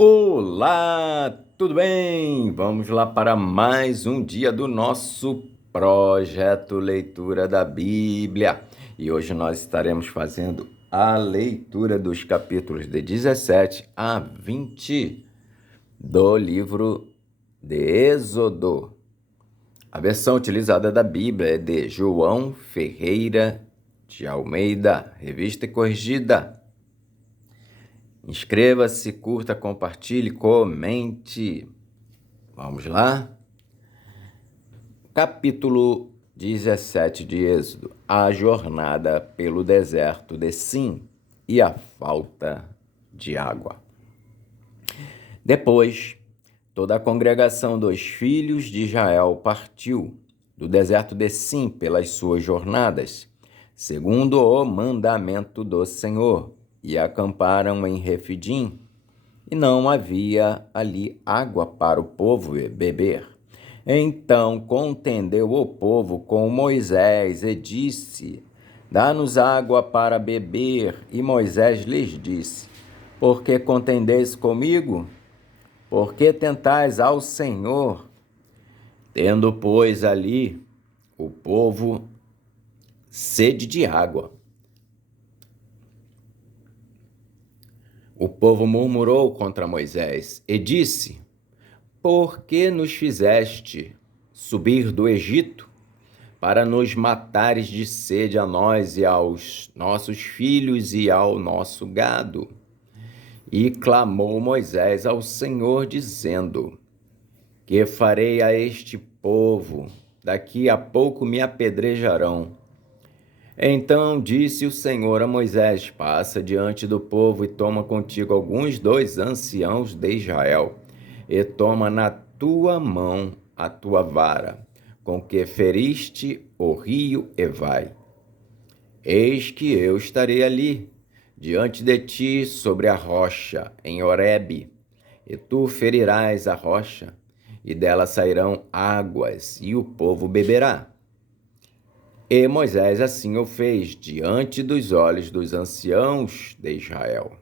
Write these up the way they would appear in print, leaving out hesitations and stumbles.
Olá, tudo bem? Vamos lá para mais um dia do nosso projeto Leitura da Bíblia. E hoje nós estaremos fazendo a leitura dos capítulos de 17 a 20 do livro de Êxodo. A versão utilizada da Bíblia é de João Ferreira de Almeida, revista e corrigida. Inscreva-se, curta, compartilhe, comente. Vamos lá? Capítulo 17 de Êxodo. A jornada pelo deserto de Sim e a falta de água. Depois, toda a congregação dos filhos de Israel partiu do deserto de Sim pelas suas jornadas, segundo o mandamento do Senhor, e acamparam em Refidim, e não havia ali água para o povo beber. Então contendeu o povo com Moisés e disse: Dá-nos água para beber. E Moisés lhes disse: Por que contendeis comigo? Por que tentais ao Senhor? Tendo, pois, ali o povo sede de água, o povo murmurou contra Moisés e disse: Por que nos fizeste subir do Egito para nos matares de sede a nós e aos nossos filhos e ao nosso gado? E clamou Moisés ao Senhor, dizendo: Que farei a este povo? Daqui a pouco me apedrejarão. Então disse o Senhor a Moisés: Passa diante do povo e toma contigo alguns dos anciãos de Israel, e toma na tua mão a tua vara, com que feriste o rio, e vai. Eis que eu estarei ali, diante de ti, sobre a rocha, em Horebe, e tu ferirás a rocha, e dela sairão águas, e o povo beberá. E Moisés assim o fez diante dos olhos dos anciãos de Israel.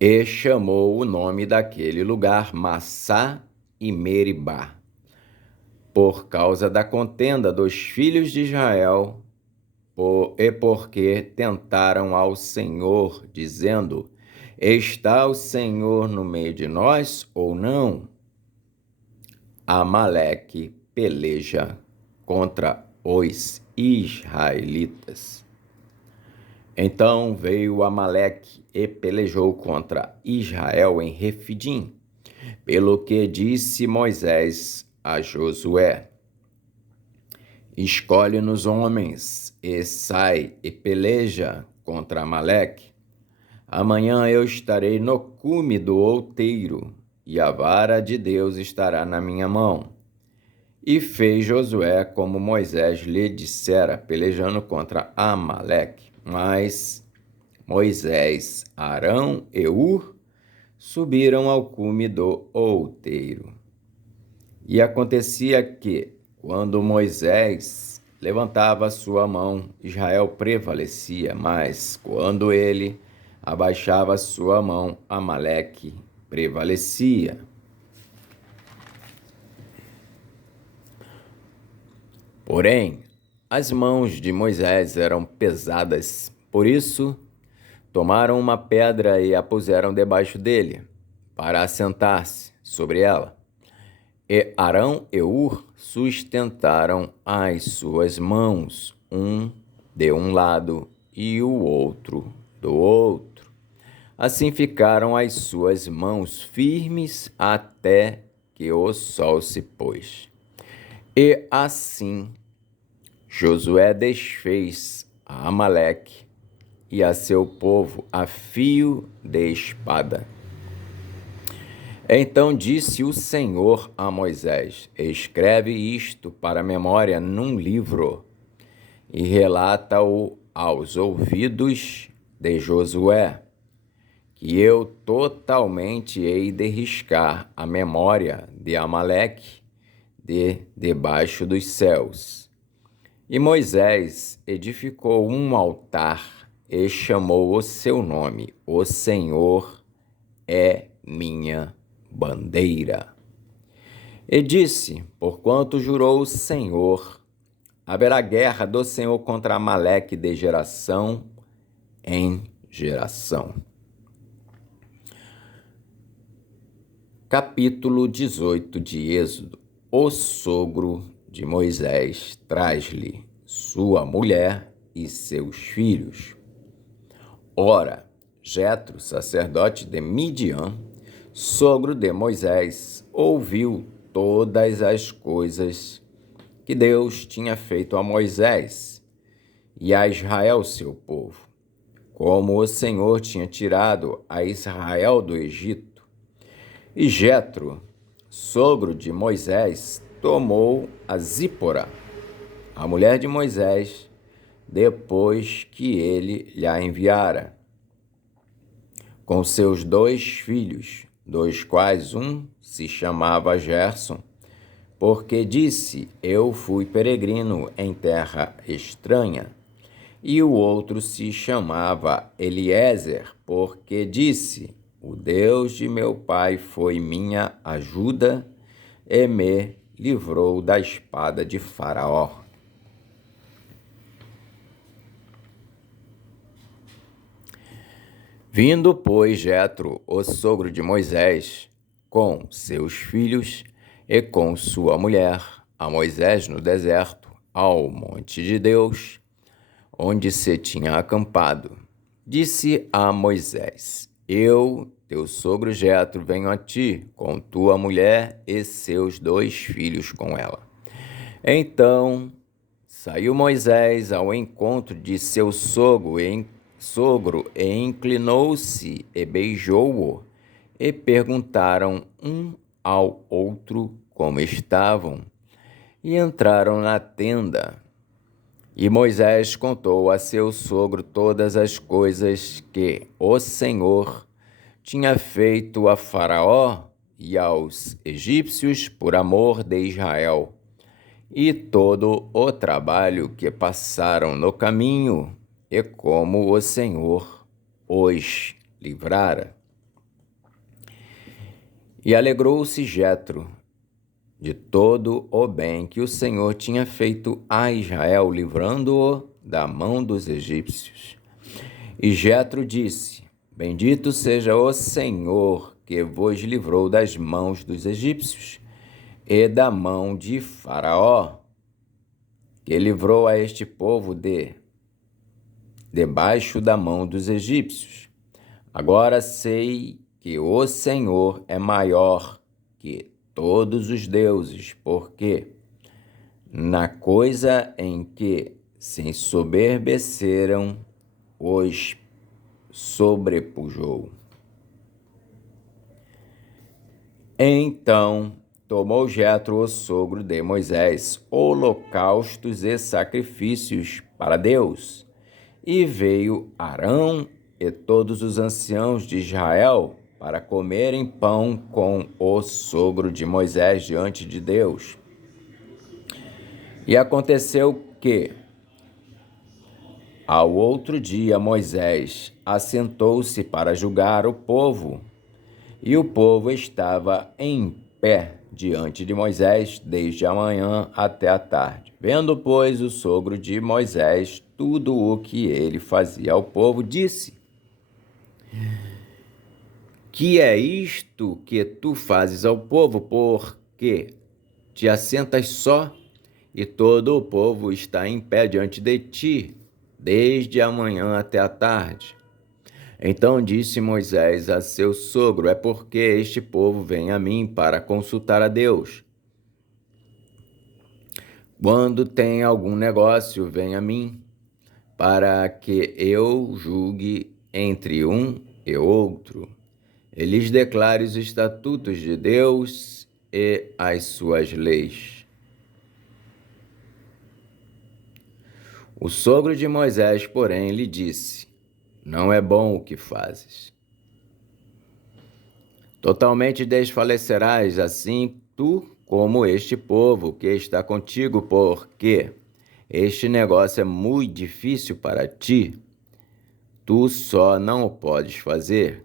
E chamou o nome daquele lugar Massá e Meribá, por causa da contenda dos filhos de Israel, e porque tentaram ao Senhor, dizendo: Está o Senhor no meio de nós ou não? Amaleque peleja contra os israelitas. Então veio Amaleque e pelejou contra Israel em Refidim, pelo que disse Moisés a Josué: Escolhe-nos homens e sai e peleja contra Amaleque. Amanhã eu estarei no cume do outeiro, e a vara de Deus estará na minha mão. E fez Josué como Moisés lhe dissera, pelejando contra Amaleque. Mas Moisés, Arão e Hur subiram ao cume do outeiro. E acontecia que, quando Moisés levantava a sua mão, Israel prevalecia, mas quando ele abaixava a sua mão, Amaleque prevalecia. Porém, as mãos de Moisés eram pesadas, por isso tomaram uma pedra e a puseram debaixo dele, para assentar-se sobre ela. E Arão e Hur sustentaram as suas mãos, um de um lado e o outro do outro. Assim ficaram as suas mãos firmes até que o sol se pôs. E assim Josué desfez a Amaleque e a seu povo a fio de espada. Então disse o Senhor a Moisés: Escreve isto para a memória num livro e relata-o aos ouvidos de Josué, que eu totalmente hei de riscar a memória de Amaleque debaixo dos céus. E Moisés edificou um altar e chamou o seu nome, o Senhor é minha bandeira. E disse, porquanto jurou o Senhor, haverá guerra do Senhor contra Amaleque de geração em geração. Capítulo 18 de Êxodo. O sogro de Moisés traz-lhe sua mulher e seus filhos. Ora, Jetro, sacerdote de Midian, sogro de Moisés, ouviu todas as coisas que Deus tinha feito a Moisés e a Israel, seu povo, como o Senhor tinha tirado a Israel do Egito. E Jetro, sogro de Moisés, tomou a Zípora, a mulher de Moisés, depois que ele lhe enviara, com seus 2 filhos, dos quais um se chamava Gerson, porque disse, eu fui peregrino em terra estranha, e o outro se chamava Eliezer, porque disse, o Deus de meu pai foi minha ajuda e me livrou da espada de Faraó. Vindo, pois, Jetro, o sogro de Moisés, com seus filhos e com sua mulher, a Moisés no deserto, ao monte de Deus, onde se tinha acampado, disse a Moisés, eu, teu sogro Jetro, venho a ti, com tua mulher e seus 2 filhos com ela. Então saiu Moisés ao encontro de seu sogro e inclinou-se e beijou-o, e perguntaram um ao outro como estavam, e entraram na tenda. E Moisés contou a seu sogro todas as coisas que o Senhor tinha feito a Faraó e aos egípcios por amor de Israel, e todo o trabalho que passaram no caminho, e como o Senhor os livrara. E alegrou-se Jetro de todo o bem que o Senhor tinha feito a Israel, livrando-o da mão dos egípcios. E Jetro disse, bendito seja o Senhor que vos livrou das mãos dos egípcios e da mão de Faraó, que livrou a este povo debaixo da mão dos egípcios. Agora sei que o Senhor é maior que todos os deuses, porque na coisa em que se ensoberbeceram, os sobrepujou. Então tomou Jetro, o sogro de Moisés, holocaustos e sacrifícios para Deus, e veio Arão e todos os anciãos de Israel para comerem pão com o sogro de Moisés diante de Deus. E aconteceu que, ao outro dia, Moisés assentou-se para julgar o povo, e o povo estava em pé diante de Moisés desde a manhã até a tarde. Vendo, pois, o sogro de Moisés tudo o que ele fazia ao povo, disse, que é isto que tu fazes ao povo, porque te assentas só, e todo o povo está em pé diante de ti, desde a manhã até a tarde? Então disse Moisés a seu sogro, é porque este povo vem a mim para consultar a Deus. Quando tem algum negócio, vem a mim, para que eu julgue entre um e outro, e lhes declare os estatutos de Deus e as suas leis. O sogro de Moisés, porém, lhe disse, não é bom o que fazes. Totalmente desfalecerás assim tu como este povo que está contigo, porque este negócio é muito difícil para ti. Tu só não o podes fazer.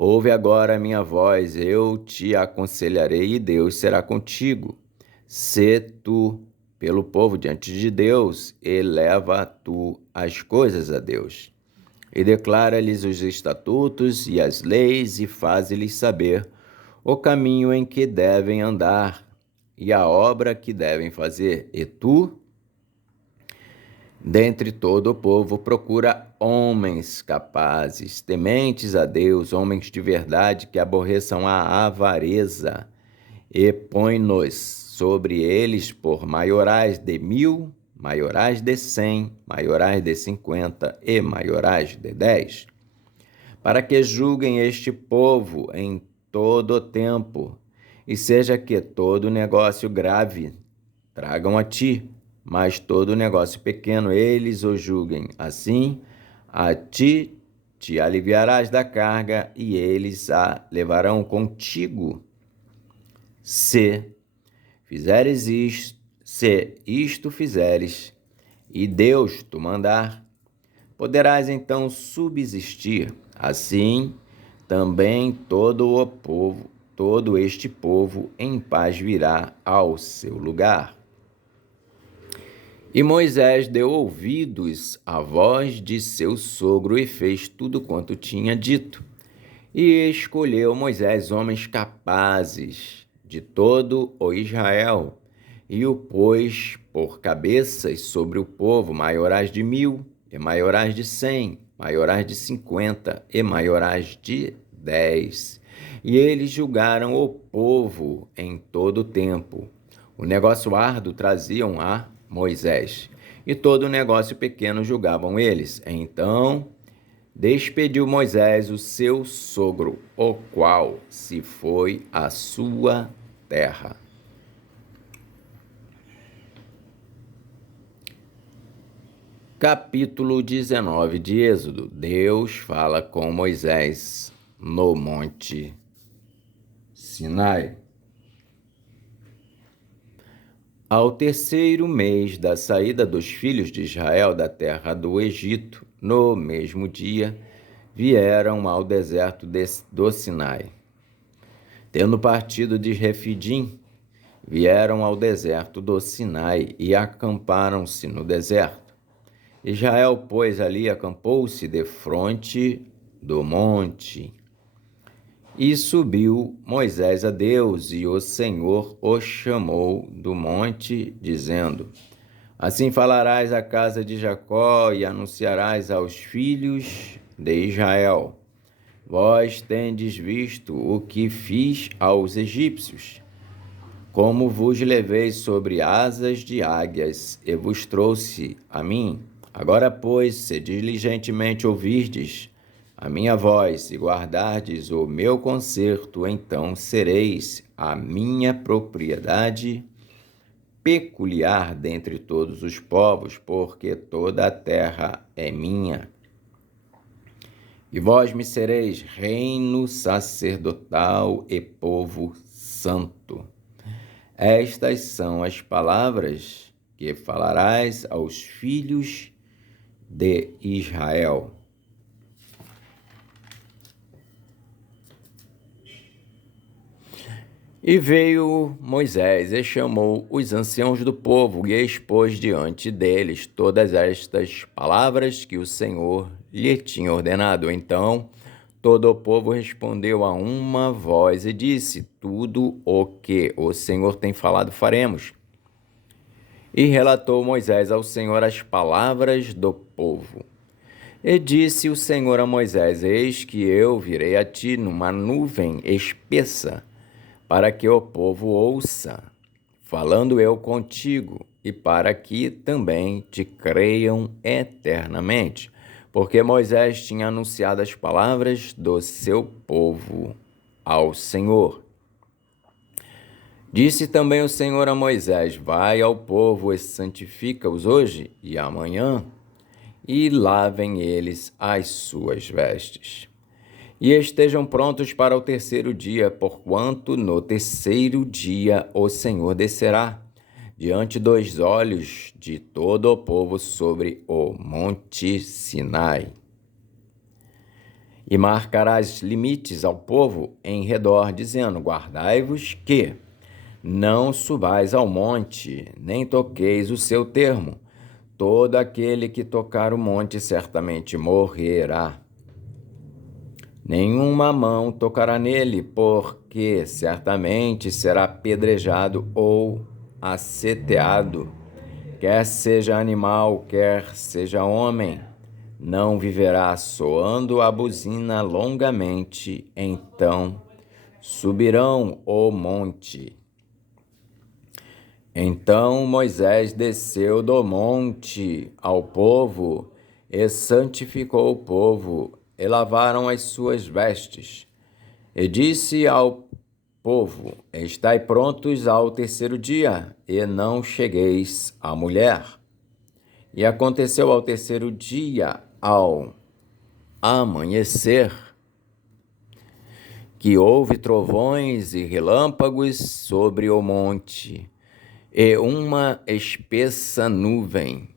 Ouve agora a minha voz, eu te aconselharei e Deus será contigo. Sê tu pelo povo diante de Deus, eleva tu as coisas a Deus. E declara-lhes os estatutos e as leis e faze-lhes saber o caminho em que devem andar e a obra que devem fazer. E tu, dentre todo o povo, procura homens capazes, tementes a Deus, homens de verdade que aborreçam a avareza, e põe-nos sobre eles por maiorais de 1000, maiorais de 100, maiorais de 50 e maiorais de 10, para que julguem este povo em todo o tempo, e seja que todo negócio grave tragam a ti, mas todo negócio pequeno eles o julguem. Assim, a ti te aliviarás da carga e eles a levarão contigo. Se isto fizeres, e Deus te mandar, poderás então subsistir. Assim, também todo este povo em paz virá ao seu lugar. E Moisés deu ouvidos à voz de seu sogro e fez tudo quanto tinha dito. E escolheu Moisés homens capazes de todo o Israel, e o pôs por cabeças sobre o povo, maiorais de 1000, e maiorais de 100, maiorais de 50, e maiorais de 10. E eles julgaram o povo em todo o tempo. O negócio árduo traziam a Moisés, e todo o negócio pequeno julgavam eles. Então despediu Moisés o seu sogro, o qual se foi à sua terra. Capítulo 19 de Êxodo. Deus fala com Moisés no Monte Sinai. Ao terceiro mês da saída dos filhos de Israel da terra do Egito, no mesmo dia, vieram ao deserto do Sinai. Tendo partido de Refidim, vieram ao deserto do Sinai e acamparam-se no deserto. Israel, pois, ali acampou-se defronte do monte. E subiu Moisés a Deus, e o Senhor o chamou do monte, dizendo: Assim falarás à casa de Jacó e anunciarás aos filhos de Israel: Vós tendes visto o que fiz aos egípcios, como vos levei sobre asas de águias e vos trouxe a mim. Agora, pois, se diligentemente ouvirdes a minha voz e guardardes o meu concerto, então sereis a minha propriedade peculiar dentre todos os povos, porque toda a terra é minha. E vós me sereis reino sacerdotal e povo santo. Estas são as palavras que falarás aos filhos de Israel. E veio Moisés e chamou os anciãos do povo e expôs diante deles todas estas palavras que o Senhor lhe tinha ordenado. Então todo o povo respondeu a uma voz e disse: Tudo o que o Senhor tem falado faremos. E relatou Moisés ao Senhor as palavras do povo. E disse o Senhor a Moisés: Eis que eu virei a ti numa nuvem espessa, para que o povo ouça, falando eu contigo, e para que também te creiam eternamente. Porque Moisés tinha anunciado as palavras do seu povo ao Senhor. Disse também o Senhor a Moisés: Vai ao povo e santifica-os hoje e amanhã, e lavem eles as suas vestes. E estejam prontos para o terceiro dia, porquanto no terceiro dia o Senhor descerá diante dos olhos de todo o povo sobre o monte Sinai. E marcarás limites ao povo em redor, dizendo: guardai-vos que não subais ao monte, nem toqueis o seu termo. Todo aquele que tocar o monte certamente morrerá. Nenhuma mão tocará nele, porque certamente será apedrejado ou aceteado. Quer seja animal, quer seja homem, não viverá. Soando a buzina longamente, então subirão o monte. Então Moisés desceu do monte ao povo e santificou o povo, e lavaram as suas vestes. E disse ao povo: estai prontos ao terceiro dia, e não chegueis à mulher. E aconteceu ao terceiro dia, ao amanhecer, que houve trovões e relâmpagos sobre o monte, e uma espessa nuvem,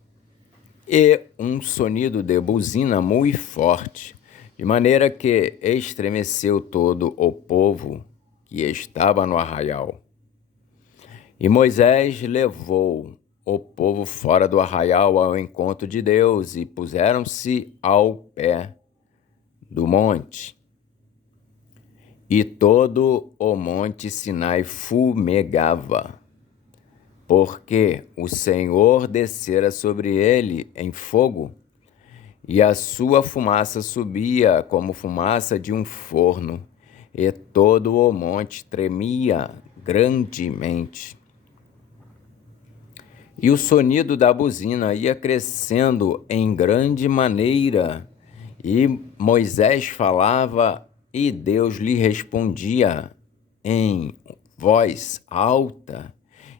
e um sonido de buzina muito forte, de maneira que estremeceu todo o povo que estava no arraial. E Moisés levou o povo fora do arraial ao encontro de Deus, e puseram-se ao pé do monte. E todo o monte Sinai fumegava, porque o Senhor descera sobre ele em fogo, e a sua fumaça subia como fumaça de um forno, e todo o monte tremia grandemente. E o sonido da buzina ia crescendo em grande maneira, e Moisés falava, e Deus lhe respondia em voz alta.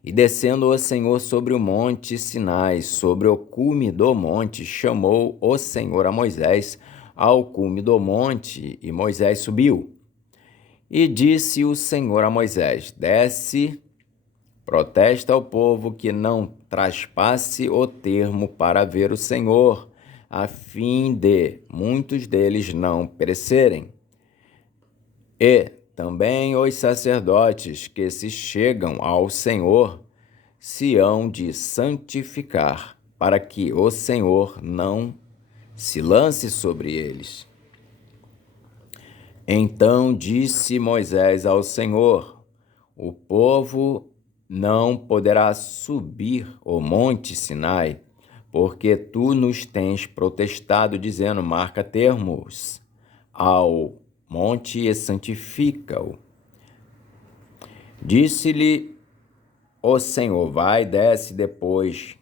E descendo o Senhor sobre o monte Sinai, sobre o cume do monte, chamou o Senhor a Moisés ao cume do monte, e Moisés subiu. E disse o Senhor a Moisés: desce, protesta ao povo que não traspasse o termo para ver o Senhor, a fim de muitos deles não perecerem. E também os sacerdotes que se chegam ao Senhor se hão de santificar, para que o Senhor não se lance sobre eles. Então disse Moisés ao Senhor: o povo não poderá subir o monte Sinai, porque tu nos tens protestado, dizendo: marca termos ao monte e santifica-o. Disse-lhe o Senhor: desce, depois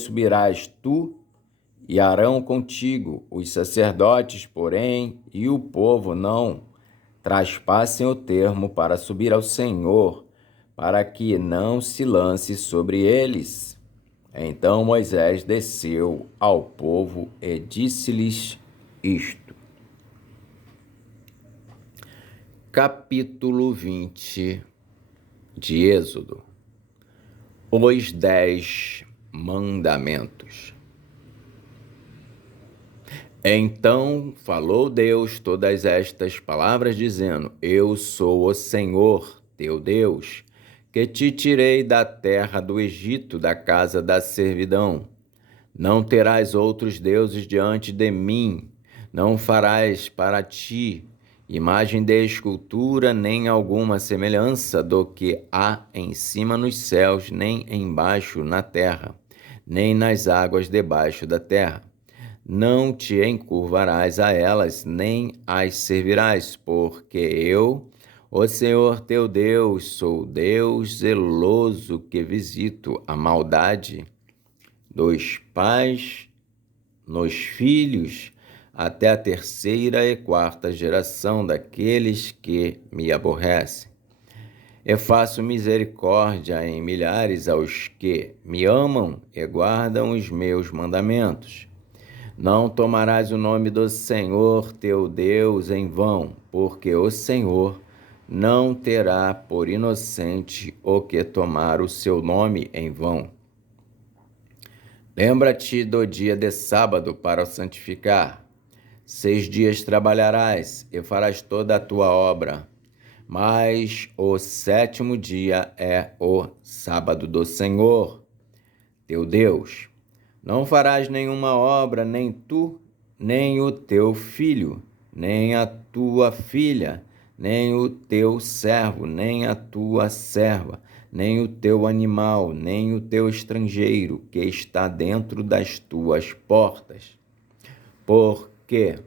subirás tu e Arão contigo. Os sacerdotes, porém, e o povo não traspassem o termo para subir ao Senhor, para que não se lance sobre eles. Então Moisés desceu ao povo e disse-lhes isto. Capítulo 20 de Êxodo. Os 10 mandamentos. Então falou Deus todas estas palavras, dizendo: eu sou o Senhor, teu Deus, que te tirei da terra do Egito, da casa da servidão. Não terás outros deuses diante de mim, não farás para ti imagem de escultura, nem alguma semelhança do que há em cima nos céus, nem embaixo na terra, nem nas águas debaixo da terra. Não te encurvarás a elas, nem as servirás, porque eu, o Senhor teu Deus, sou Deus zeloso, que visito a maldade dos pais nos filhos, até a terceira e quarta geração daqueles que me aborrecem. E faço misericórdia em milhares aos que me amam e guardam os meus mandamentos. Não tomarás o nome do Senhor teu Deus em vão, porque o Senhor não terá por inocente o que tomar o seu nome em vão. Lembra-te do dia de sábado para o santificar. 6 dias trabalharás e farás toda a tua obra, mas o 7º dia é o sábado do Senhor, teu Deus. Não farás nenhuma obra, nem tu, nem o teu filho, nem a tua filha, nem o teu servo, nem a tua serva, nem o teu animal, nem o teu estrangeiro que está dentro das tuas portas. Porque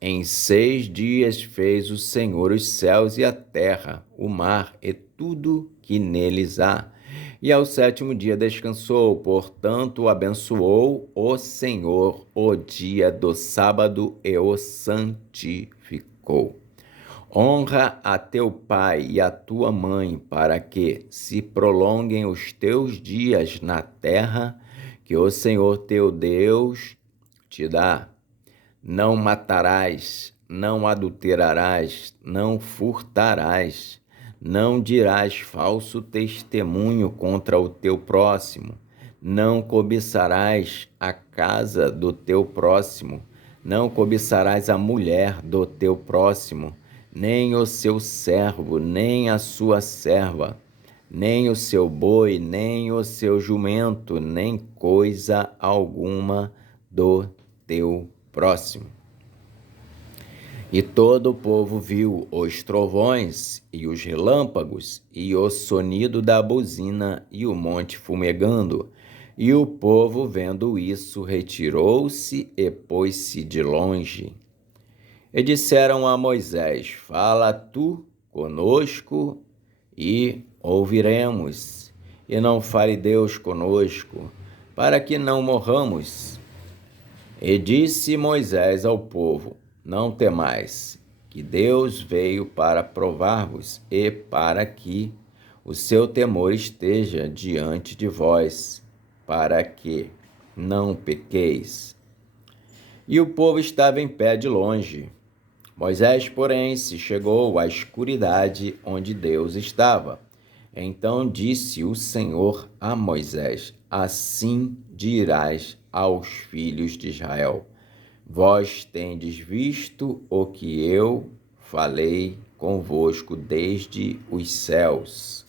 em 6 dias fez o Senhor os céus e a terra, o mar e tudo que neles há. E ao 7º dia descansou, portanto abençoou o Senhor o dia do sábado e o santificou. Honra a teu pai e a tua mãe, para que se prolonguem os teus dias na terra que o Senhor teu Deus te dá. Não matarás, não adulterarás, não furtarás, não dirás falso testemunho contra o teu próximo, não cobiçarás a casa do teu próximo, não cobiçarás a mulher do teu próximo, nem o seu servo, nem a sua serva, nem o seu boi, nem o seu jumento, nem coisa alguma do teu próximo. E todo o povo viu os trovões e os relâmpagos e o sonido da buzina e o monte fumegando. E o povo, vendo isso, retirou-se e pôs-se de longe. E disseram a Moisés: Fala tu conosco e ouviremos, e não fale Deus conosco, para que não morramos. E disse Moisés ao povo: Não temais, que Deus veio para provar-vos e para que o seu temor esteja diante de vós, para que não pequeis. E o povo estava em pé de longe. Moisés, porém, se chegou à escuridade onde Deus estava. Então disse o Senhor a Moisés: Assim dirás aos filhos de Israel: Vós tendes visto o que eu falei convosco desde os céus.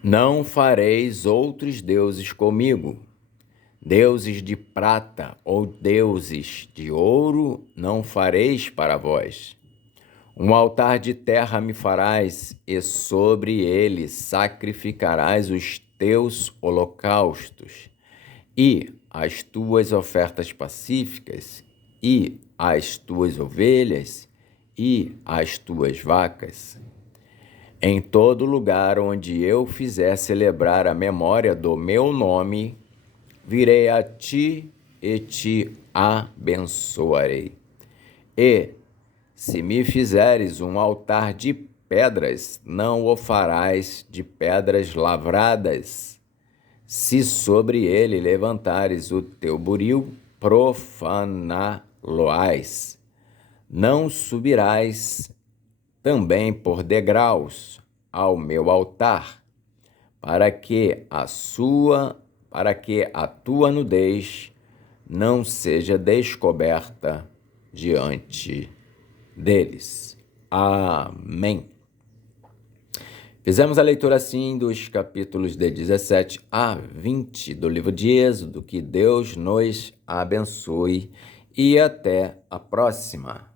Não fareis outros deuses comigo. Deuses de prata ou deuses de ouro não fareis para vós. Um altar de terra me farás, e sobre ele sacrificarás os teus holocaustos, e as tuas ofertas pacíficas, e as tuas ovelhas, e as tuas vacas. Em todo lugar onde eu fizer celebrar a memória do meu nome, virei a ti e te abençoarei. E, se me fizeres um altar de pedras, não o farás de pedras lavradas. Se sobre ele levantares o teu buril, profaná-lo-ás. Não subirás também por degraus ao meu altar, para que a tua nudez não seja descoberta diante deles. Amém. Fizemos a leitura assim dos capítulos de 17 a 20 do livro de Êxodo. Que Deus nos abençoe e até a próxima.